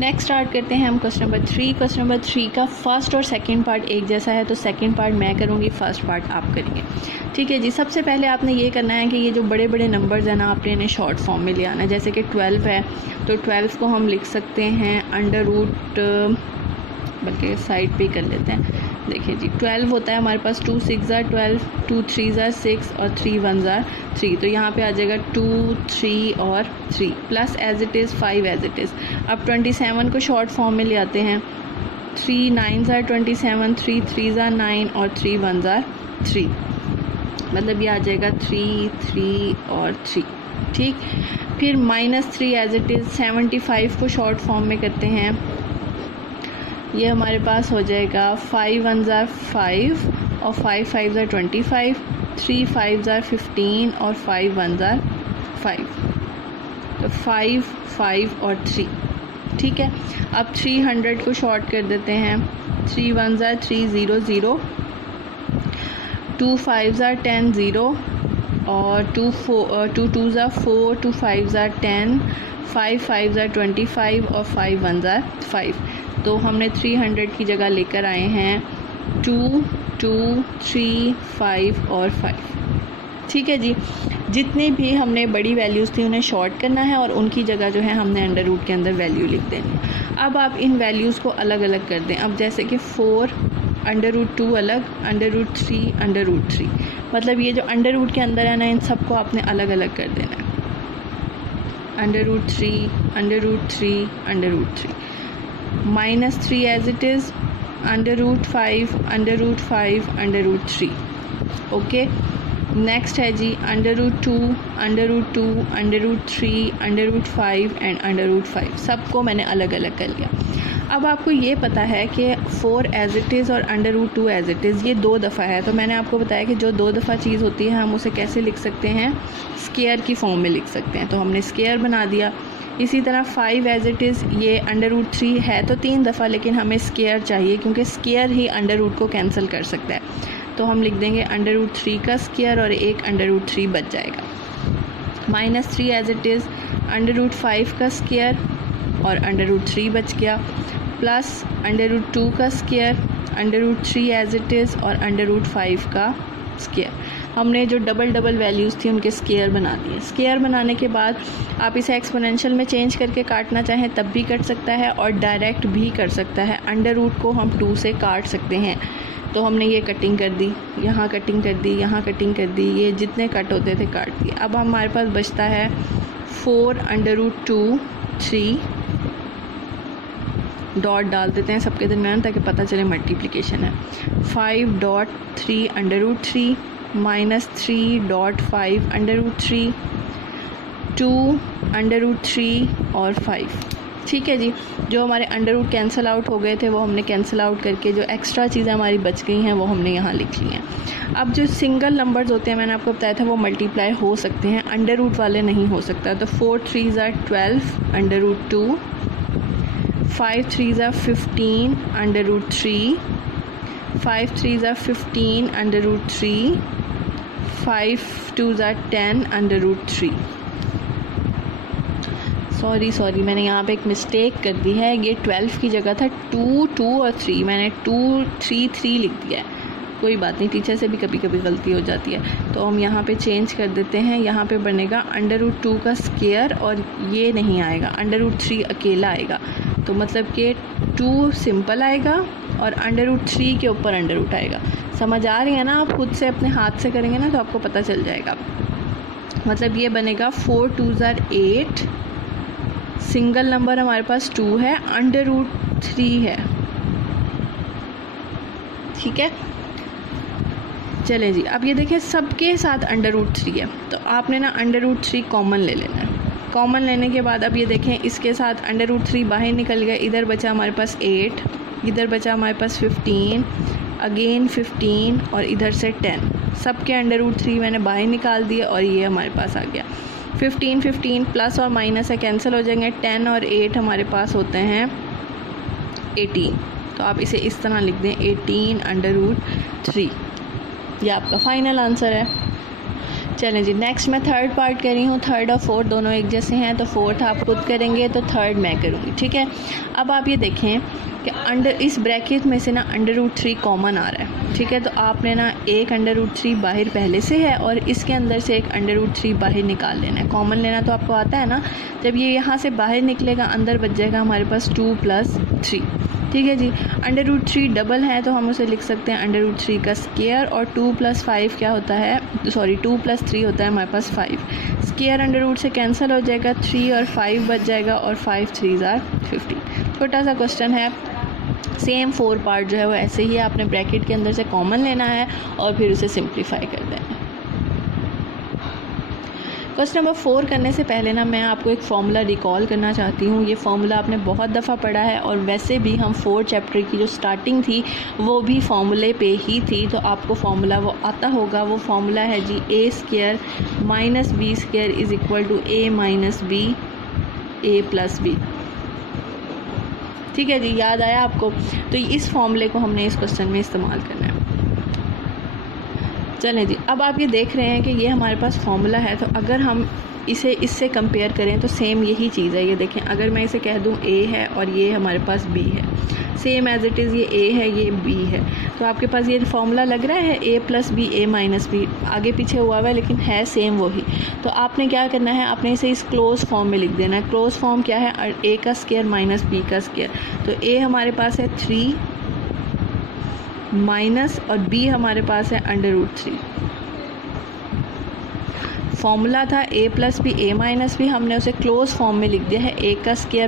Next start करते हैं हम क्वेश्चन नंबर 3। क्वेश्चन नंबर 3 का फर्स्ट और सेकंड पार्ट एक जैसा है, तो सेकंड पार्ट मैं करूँगी, फर्स्ट पार्ट आप करेंगे। ठीक है जी। सबसे पहले आपने ये करना है कि ये जो बड़े बड़े नंबर्स हैं ना, आपने इन्हें शॉर्ट फॉर्म में ले आना है। जैसे कि 12 है, तो 12 को हम लिख सकते हैं अंडर रूट, बल्कि साइड पे कर लेते हैं। देखिए जी, 12 होता है हमारे पास 2 6 ज़ा 12, 2 3 ज़ा 6 और 3 1 ज़ा 3, तो यहाँ पे आ जाएगा 2 3 और 3 plus as it is 5 as it is. अब 27 को शॉर्ट फॉर्म में ले आते हैं। 3 9 ज़ा 27, 3 3 ज़ा 9 और 3 1 ज़ा 3, मतलब ये आ जाएगा 3 3 और 3। ठीक, फिर -3 एज इट इज़। 75 को शॉर्ट फॉर्म में करते हैं, ये हमारे पास हो जाएगा 5 1 ज़ा 5 और 5 5 ज़ा 25, 3 5 ज़ा 15 और 5 1 ज़ा 5, तो 5 5 और 3। ठीक है, अब 300 को शॉर्ट कर देते हैं। 3 1 ज़ा 3 0 0, 2 5 ज़ा 10 0 और 2 2 ज़ा 4, 2 5 ज़ा 10, 5 5 ज़ा 25 और 5 1 ज़ा 5। तो हमने 300 की जगह लेकर आए हैं 2 2 3 5 और 5। ठीक है जी। जितनी भी हमने बड़ी वैल्यूज़ थी उन्हें शॉर्ट करना है और उनकी जगह जो है हमने अंडर रूट के अंदर वैल्यू लिख देनी है। अब आप इन वैल्यूज़ को अलग अलग कर दें। अब जैसे कि 4 अंडर रूट 2 अलग, अंडर रूट 3 अंडर रूट 3, मतलब ये जो अंडर रूट के अंदर है ना, इन सबको आपने अलग अलग कर देना है। Under root 3 under root 3 under root 3, -3 as it is, under root 5 under root 5 under root 3। Okay, next है जी under root 2 under root 2 under root 3 under root 5 and under root 5, सबको मैंने अलग अलग कर लिया। अब आपको ये पता है कि 4 एज इट इज़ और under root 2 as it is ये 2 दफ़ा है, तो मैंने आपको बताया कि जो 2 दफ़ा चीज़ होती है हम उसे कैसे लिख सकते हैं, स्केयर की फॉर्म में लिख सकते हैं, तो हमने स्केयर बना दिया। इसी तरह 5 एज इट इज़, ये अंडर रूट 3 है तो 3 दफ़ा, लेकिन हमें स्केयर चाहिए क्योंकि स्केयर ही अंडर रूट को कैंसिल कर सकता है, तो हम लिख देंगे अंडर रूट 3 का स्केयर और एक अंडर रूट 3 बच जाएगा। -3 as it is, under root 5 का स्केयर और अंडर रूट 3 बच गया, प्लस अंडर रूट 2 का square, under root 3 as it is और अंडर रूट 5 का स्केयर। हमने जो डबल डबल वैल्यूज़ थी उनके स्केयर बना दिए। स्केयर बनाने के बाद आप इसे एक्सपोनेंशियल में चेंज करके काटना चाहें तब भी कट सकता है और डायरेक्ट भी कर सकता है। अंडर रूट को हम 2 से काट सकते हैं, तो हमने ये कटिंग कर दी, यहाँ कटिंग कर दी, यहाँ कटिंग कर दी, ये जितने कट होते थे काट दिए। अब हमारे पास बचता है 4 अंडर रूट 2 3, डॉट डाल देते हैं सबके दरमियान ताकि पता चले मल्टीप्लिकेशन है। 5 dot 3 under root 3 -3 dot 5 under root 3, 2 under root 3 और 5। ठीक है जी। जो हमारे अंडर रूट कैंसिल आउट हो गए थे वो हमने कैंसिल आउट करके जो एक्स्ट्रा चीज़ें हमारी बच गई हैं वो हमने यहाँ लिख ली हैं। अब जो सिंगल नंबर्स होते हैं, मैंने आपको बताया था, वो मल्टीप्लाई हो सकते हैं, अंडर रूट वाले नहीं हो सकता। तो 4 3 ज़ा 12 अंडर रूट 2, 5 3 ज़ा 15 अंडर रूट 3, 5 3 ज़ा 15 अंडर रूट 3, 5 2 ज़ा 10 अंडर रूट 3। सॉरी मैंने यहाँ पे एक मिस्टेक कर दी है, ये 12 की जगह था 2 2 और 3, मैंने 2 3 3 लिख दिया है। कोई बात नहीं, टीचर से भी कभी कभी गलती हो जाती है, तो हम यहाँ पे चेंज कर देते हैं। यहाँ पे बनेगा अंडर रूट 2 का स्केयर और ये नहीं आएगा, अंडर रूट 3 अकेला आएगा, तो मतलब कि 2 सिंपल आएगा और अंडर रूट 3 के ऊपर अंडर रूट आएगा। समझ आ रही है ना? आप खुद से अपने हाथ से करेंगे ना तो आपको पता चल जाएगा। मतलब ये बनेगा 4 2 ज़ा 8, सिंगल नंबर हमारे पास 2 है, अंडर रूट 3 है। ठीक है, चलें जी। अब ये देखिए सबके साथ अंडर रूट 3 है, तो आपने ना अंडर रूट 3 कॉमन ले लेना है। कॉमन लेने के बाद अब ये देखें इसके साथ अंडर रूट 3 बाहर निकल गया, इधर बचा हमारे पास 8, इधर बचा हमारे पास 15, अगेन 15 और इधर से 10। सबके अंडर रूट 3 मैंने बाहर निकाल दिए और ये हमारे पास आ गया। 15 15 प्लस और माइनस है, कैंसिल हो जाएंगे। 10 और 8 हमारे पास होते हैं 18, तो आप इसे इस तरह लिख दें 18 अंडर रूट 3। ये आपका फाइनल आंसर है। चलें जी, नेक्स्ट मैं थर्ड पार्ट कर रही हूँ। थर्ड और फोर्थ दोनों एक जैसे हैं, तो फोर्थ आप खुद करेंगे तो थर्ड मैं करूँगी, ठीक है। अब आप ये देखें कि इस ब्रैकेट में से ना √3 कॉमन आ रहा है, ठीक है। तो आपने ना एक √3 बाहर पहले से है और इसके अंदर से एक √3 बाहर निकाल लेना है। कॉमन लेना तो आपको आता है ना। जब ये यहाँ से बाहर निकलेगा अंदर बच जाएगा हमारे पास 2 + 3, ठीक है जी। √3 डबल है तो हम उसे लिख सकते हैं √3 का स्क्वायर, और 2 + 5 क्या होता है, सॉरी 2 + 3 होता है हमारे पास 5। स्क्वायर अंडर से कैंसिल हो जाएगा, 3 और 5 बच जाएगा, और 5 3s are 15। छोटा सा क्वेश्चन है, सेम 4 पार्ट जो है वो ऐसे ही है, आपने ब्रैकेट के अंदर से कॉमन लेना है और फिर उसे सिंप्लीफाई कर देना है। क्वेश्चन नंबर 4 करने से पहले ना मैं आपको एक फ़ॉर्मूला रिकॉल करना चाहती हूँ। ये फ़ॉर्मूला आपने बहुत दफ़ा पढ़ा है और वैसे भी हम 4 चैप्टर की जो स्टार्टिंग थी वो भी फ़ॉर्मूले पे ही थी, तो आपको फ़ॉर्मूला वो आता होगा। वो फ़ॉर्मूला है जी a² - b² = a - b a + b, ठीक है जी। याद आया आपको? तो इस फॉर्मूले को हमने इस क्वेश्चन में इस्तेमाल करना है। चलें जी, अब आप ये देख रहे हैं कि ये हमारे पास फॉर्मूला है, तो अगर हम इसे इससे कंपेयर करें तो सेम यही चीज़ है। ये देखें, अगर मैं इसे कह दूं a है और ये हमारे पास b है, सेम एज इट इज़ ये a है ये b है, तो आपके पास ये फॉर्मूला लग रहा है a + b a - b, आगे पीछे हुआ है लेकिन है सेम वही। तो आपने क्या करना है, आपने इसे इस क्लोज फॉर्म में लिख देना है। क्लोज फॉर्म क्या है, a² - b²। तो a हमारे पास है 3 माइनस और b हमारे पास है √3। फॉर्मूला था a + b a - b, हमने उसे क्लोज फॉर्म में लिख दिया है a²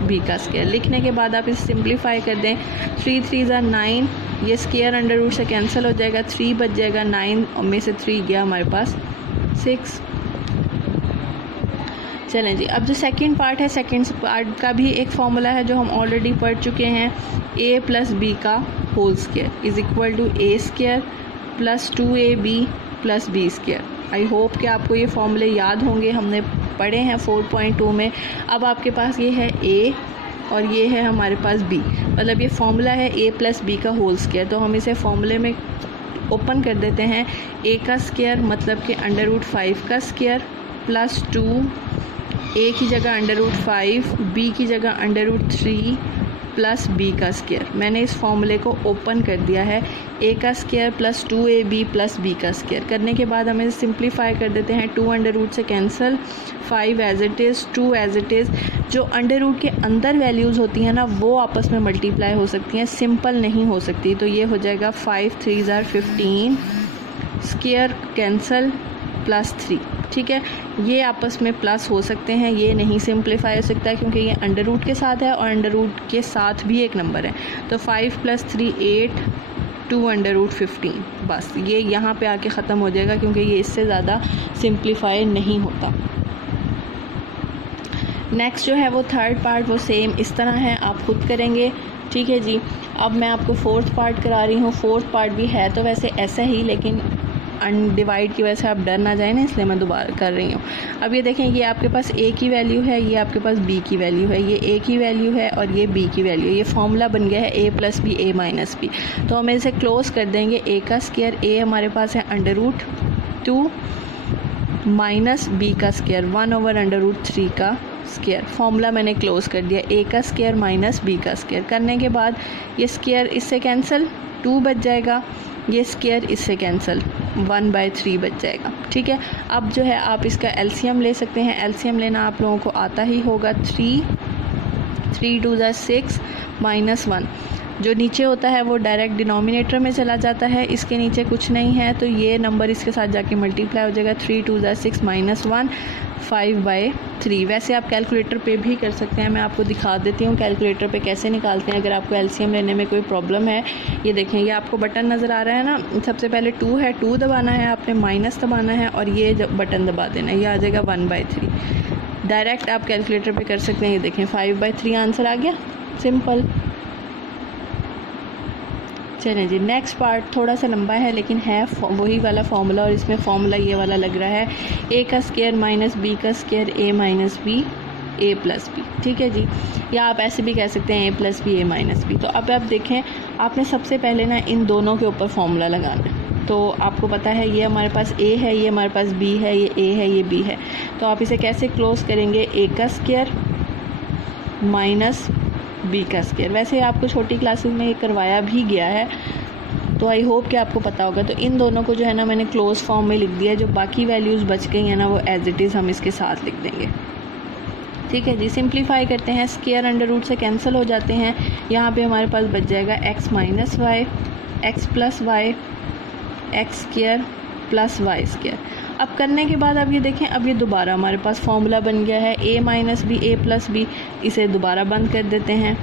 - b²। लिखने के बाद आप इसे सिंप्लीफाई कर दें, 3 3s are 9, ये स्क्वायर अंडर से कैंसिल हो जाएगा, 3 बच जाएगा, 9 में से 3 गया हमारे पास 6। चलें जी, अब जो सेकंड पार्ट है, सेकंड पार्ट का भी एक फॉर्मूला है जो हम ऑलरेडी पढ़ चुके हैं। a + b का whole square = a² + 2ab + b²। I hope कि आपको ये फॉर्मूले याद होंगे, हमने पढ़े हैं 4.2 में। अब आपके पास ये है a और ये है हमारे पास b, मतलब ये फॉर्मूला है a + b का होल स्क्वायर। तो हम इसे फॉर्मूले में ओपन कर देते हैं। a का स्क्वायर मतलब कि √5 का स्क्वायर + 2, a की जगह √5, b की जगह √3 + b का स्क्वायर। मैंने इस फॉर्मूले को ओपन कर दिया है। a का स्क्वायर + 2ab + b का स्क्वायर करने के बाद हम इसे सिंप्लीफाई कर देते हैं। 2 अंडर से cancel, 5 as it is, 2 as it is. जो अंडर के अंदर वैल्यूज़ होती हैं ना वो आपस में मल्टीप्लाई हो सकती हैं, सिंपल नहीं हो सकती। तो ये हो जाएगा 5 3s are 15, स्क्वायर कैंसिल +3, ठीक है। ये आपस में प्लस हो सकते हैं, ये नहीं सिंप्लीफाई हो सकता है क्योंकि ये अंडर के साथ है और अंडर के साथ भी एक नंबर है। तो 5 + 3 8, 2 √ 15, बस ये यहाँ पे आके ख़त्म हो जाएगा क्योंकि ये इससे ज़्यादा सिंप्लीफाई नहीं होता। नेक्स्ट जो है वो थर्ड पार्ट, वो सेम इस तरह है, आप खुद करेंगे, ठीक है जी। अब मैं आपको फोर्थ पार्ट करा रही हूँ। फोर्थ पार्ट भी है तो वैसे ऐसा ही, लेकिन अनडिवाइड की वजह से आप डर ना जाए ना, इसलिए मैं दोबारा कर रही हूँ। अब ये देखें, ये आपके पास a की वैल्यू है, ये आपके पास b की वैल्यू है, ये a की वैल्यू है और ये b की वैल्यू है। ये फॉर्मूला बन गया है a + b a - b। तो हम इसे क्लोज कर देंगे। a का स्क्वायर, a हमारे पास है √2 माइनस b का स्क्वायर 1/√3 का स्क्वायर। फॉर्मूला मैंने क्लोज कर दिया। a का स्क्वायर माइनस b का स्क्वायर करने के बाद ये स्क्वायर इससे कैंसिल, 2 बच जाएगा, ये स्क्वायर इससे कैंसिल, 1/3 बच जाएगा, ठीक है। अब जो है आप इसका एलसीएम ले सकते हैं। एलसीएम लेना आप लोगों को आता ही होगा। 3 2s are 6 -1 जो नीचे होता है वो डायरेक्ट डिनोमिनेटर में चला जाता है, इसके नीचे कुछ नहीं है तो ये नंबर इसके साथ जाके मल्टीप्लाई हो जाएगा। 3 2s are 6 -1 5/3। वैसे आप कैलकुलेटर पे भी कर सकते हैं, मैं आपको दिखा देती हूँ कैलकुलेटर पे कैसे निकालते हैं अगर आपको एलसीएम लेने में कोई प्रॉब्लम है। ये देखें, ये आपको बटन नज़र आ रहा है ना, सबसे पहले 2 है, 2 दबाना है आपने, माइनस दबाना है और ये बटन दबा देना है, ये आ जाएगा 1/3। डायरेक्ट आप कैलकुलेटर पे कर सकते हैं। ये देखें 5/3 आंसर आ गया, सिंपल। चलें जी, नेक्स्ट पार्ट थोड़ा सा लंबा है लेकिन है वही वाला फार्मूला और इसमें फार्मूला ये वाला लग रहा है। a का स्क्वायर माइनस b का square a - b a + b, ठीक है जी। या आप ऐसे भी कह सकते हैं a + b a - b। तो अब आप देखें, आपने सबसे पहले ना इन दोनों के ऊपर फार्मूला लगाना है। तो आपको पता है ये हमारे पास a है, ये हमारे पास b है, ये a है, ये b है। तो आप इसे कैसे क्लोज करेंगे, a का स्क्वायर माइनस b का स्क्वायर। वैसे आपको छोटी क्लासेस में ये करवाया भी गया है, तो आई होप कि आपको पता होगा। तो इन दोनों को जो है ना मैंने क्लोज फॉर्म में लिख दिया, जो बाकी वैल्यूज़ बच गई हैं ना वो एज इट इज़ हम इसके साथ लिख देंगे। ठीक है जी, सिंप्लीफाई करते हैं, स्क्वायर अंडर रूट से कैंसिल हो जाते हैं। यहाँ पे हमारे पास बच जाएगा x minus y, x plus y, x square plus y square. अब करने के बाद अब ये देखें, अब ये दोबारा हमारे पास फॉर्मूला बन गया है a minus b, a plus b. इसे दोबारा बंद कर देते हैं,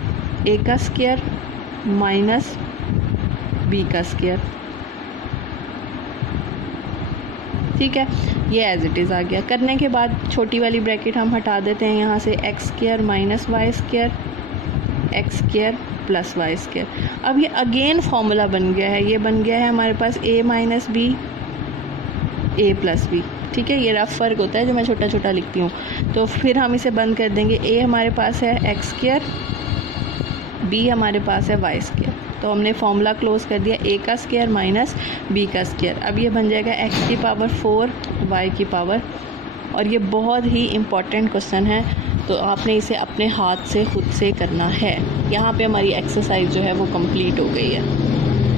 a का स्क्वायर माइनस b का स्क्वायर। ठीक है, ये एज इट इज़ आ गया। करने के बाद छोटी वाली ब्रैकेट हम हटा देते हैं यहाँ से, x square minus y square, x square plus y square. अब ये अगेन फॉर्मूला बन गया है, ये बन गया है हमारे पास a minus b, a plus b. ठीक है, ये रफ फ़र्क होता है जो मैं छोटा छोटा लिखती हूँ। तो फिर हम इसे बंद कर देंगे, a हमारे पास है एक्स स्क्वायर, b हमारे पास है वाई स्क्वायर। तो हमने फॉर्मूला क्लोज कर दिया, a का स्क्वायर माइनस b का स्क्वायर। अब ये बन जाएगा x की पावर 4 y की पावर। और ये बहुत ही इम्पॉर्टेंट क्वेश्चन है, तो आपने इसे अपने हाथ से खुद से करना है। यहाँ पे हमारी एक्सरसाइज जो है वो कंप्लीट हो गई है।